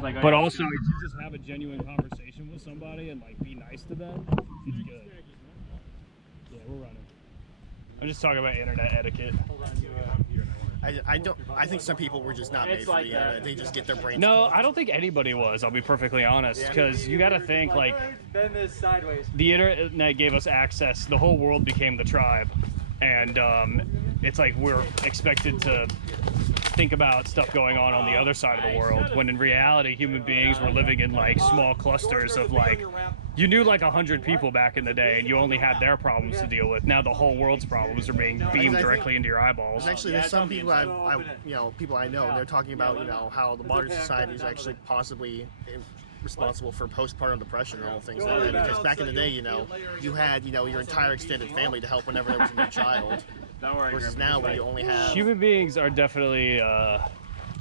But also, if you just have a genuine conversation with somebody and like be nice to them, it's good. Yeah, we're running. I'm just talking about internet etiquette. I think some people were just not made for the internet. They just get their brains. No, I don't think anybody was. I'll be perfectly honest, because you got to think like the internet gave us access. The whole world became the tribe, and it's like we're expected to think about stuff going on the other side of the world, when in reality human beings were living in like small clusters of like, you knew like 100 people back in the day and you only had their problems to deal with. Now the whole world's problems are being beamed directly into your eyeballs. Actually, there's some people people I know, and they're talking about how the modern society is actually possibly responsible for postpartum depression and all things like that, because back in the day, you had your entire extended family to help whenever there was a new child. Versus now, where you only have... Human beings are definitely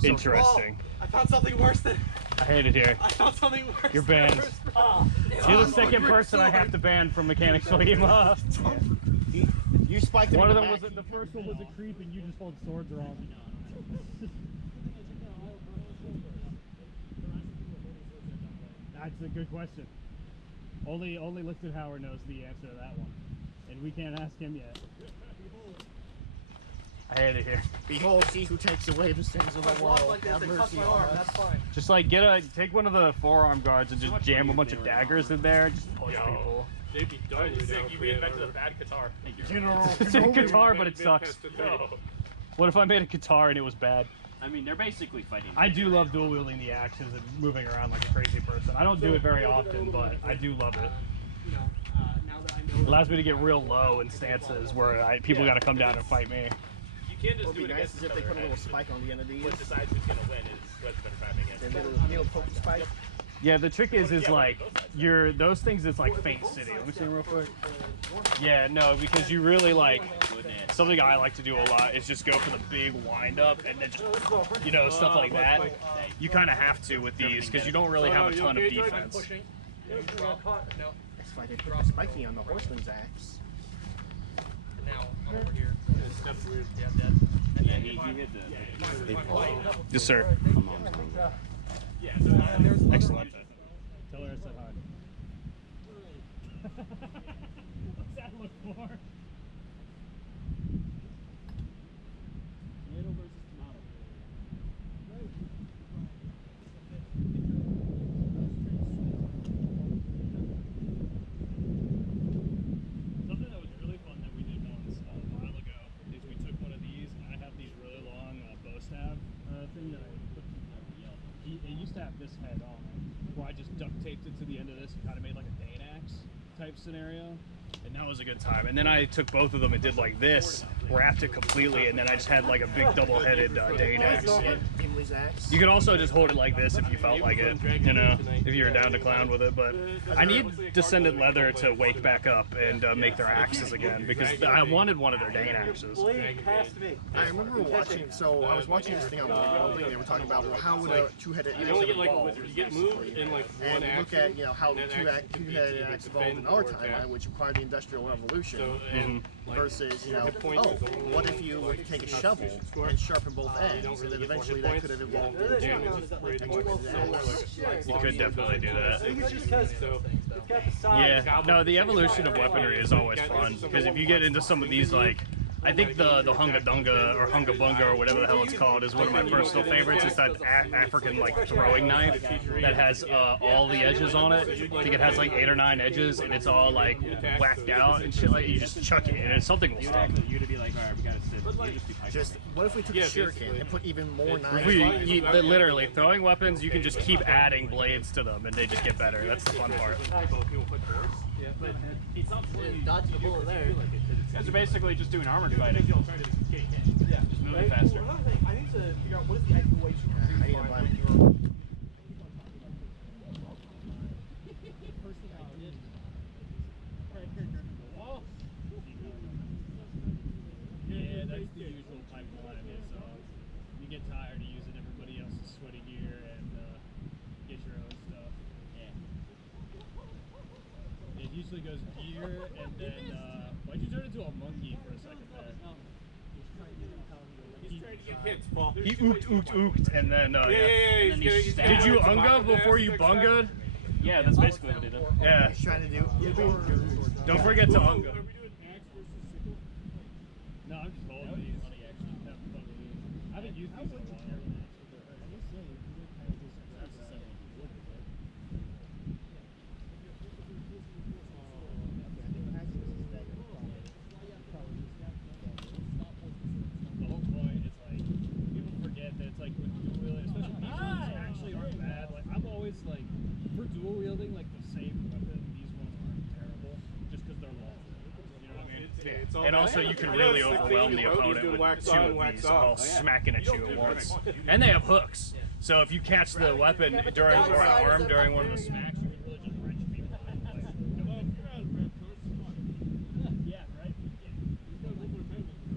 interesting. I found something worse than... I hate it here. I found something worse. You're banned. You're the second person I have to ban from Mechanics HEMA. You spiked one of them was the first one was a creep, and you just hold swords wrong. That's a good question. Only Listed Howard knows the answer to that one, and we can't ask him yet. I hate it here. Behold, he who takes away the sins of the world. Have mercy on us. That's fine. Just like take one of the forearm guards and just jam a bunch of daggers in there and just push people. They'd be done. Sick. You reinvented a bad guitar. It's a guitar, but it sucks. What if I made a guitar and it was bad? I mean, they're basically fighting. I do love dual wielding the axes and moving around like a crazy person. I don't do it very often, but I do love it. It allows me to get real low in stances where people got to come down and fight me. You can't just what would be nice is if they put a little spike on the end of these. What decides who's gonna win is what's been timing it. Little poke spike. Yeah, the trick is like those things. It's like Faint City. Let me see them real quick. Yeah, no, because you really like something I like to do a lot is just go for the big wind up and then just stuff like that. You kind of have to with these because you don't really have a ton of defense. That's why they put the spiky on the horseman's axe. Now, over here. That's weird. Yeah, he hit the Yes, sir. Yeah. Excellent. Tell her I said hi. What's that look for? Tomato versus tomato. Something that was really fun that we did once a while ago is we took one of these, and I have these really long bow stab thing that I put. It used to have this head on it, where I just duct taped it to the end of this and kind of made like a Dane axe type scenario. And that was a good time. And then I took both of them and did like this, wrapped it completely, and then I just had like a big double-headed Dane axe. You could also just hold it like this if you felt like it, if you were down to clown with it. But I need Descendant Leather to wake back up and make their axes again, because I wanted one of their Dane axes. I remember watching, I was watching this thing on the thing, they were talking about, well, how would a two-headed axe evolve? You get moved in like one and look at how the two-headed axe evolved in our timeline, which required the Industrial Revolution, versus, what if you were to take a shovel and sharpen both ends, and then eventually that could have evolved into You could definitely do that. Yeah, no, the evolution of weaponry is always fun, because if you get into some of these, like, I think the Hunga Dunga or Hunga Bunga or whatever the hell it's called is one of my personal favorites. It's that African like throwing knife that has all the edges on it. I think it has like 8 or 9 edges, and it's all like whacked out and shit. Like you just chuck it, and something will stick. you to be like, all right, we gotta sit. Just what if we took a shuriken and put even more knives? Literally throwing weapons, you can just keep adding blades to them, and they just get better. That's the fun part. Yeah, but it's not dodging the bullet there. Guys are basically just doing armored fighting. Yeah, just moving faster. I need to figure out what is the actual way Yeah, that's the usual pipeline. Is you get tired of using everybody else's sweaty gear and get your own stuff. Yeah. It usually goes gear and then. Why'd you turn into a monkey for a second there? He ooked, and then Yeah, yeah. and then he stabbed. Did you unga before you bunga? Yeah, that's basically what he did. Yeah. He's trying to do. Don't forget to unga. No, I'm just holding these. I haven't used these in a while. The whole point is like people forget that it's like with dual wielding, especially these ones actually aren't bad. Like I'm always like for dual wielding, like the same weapon, these ones aren't terrible just because they're long. You know what I mean? And also you can really overwhelm the opponent with two of these all smacking at you at once. And they have hooks. So if you catch the weapon during or an arm during one of the smacks, you can really just wrench people. Yeah, right?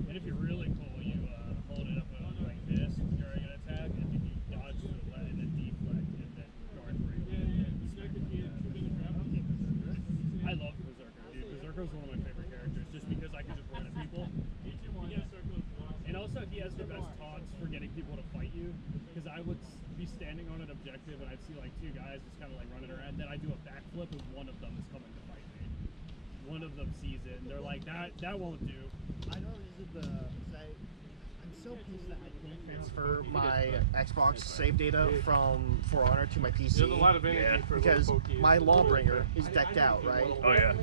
And if you're really cool, you hold it up like this during an attack, and then you dodge to the left and then deflect and then guard break. I love Berserker, dude. Berserker's one of my favorite characters just because I can just run at people. And also he has the best taunts for getting people to fight you. Because I would be standing on an objective and I'd see like two guys just kind of like running around. Then I do a backflip and one of them is coming to fight me. One of them sees it and they're like, that won't do. I know this is I'm so pissed that I can't transfer my Xbox save data from For Honor to my PC. There's a lot of energy for because little pokey. my Lawbringer is decked out, right? Oh yeah.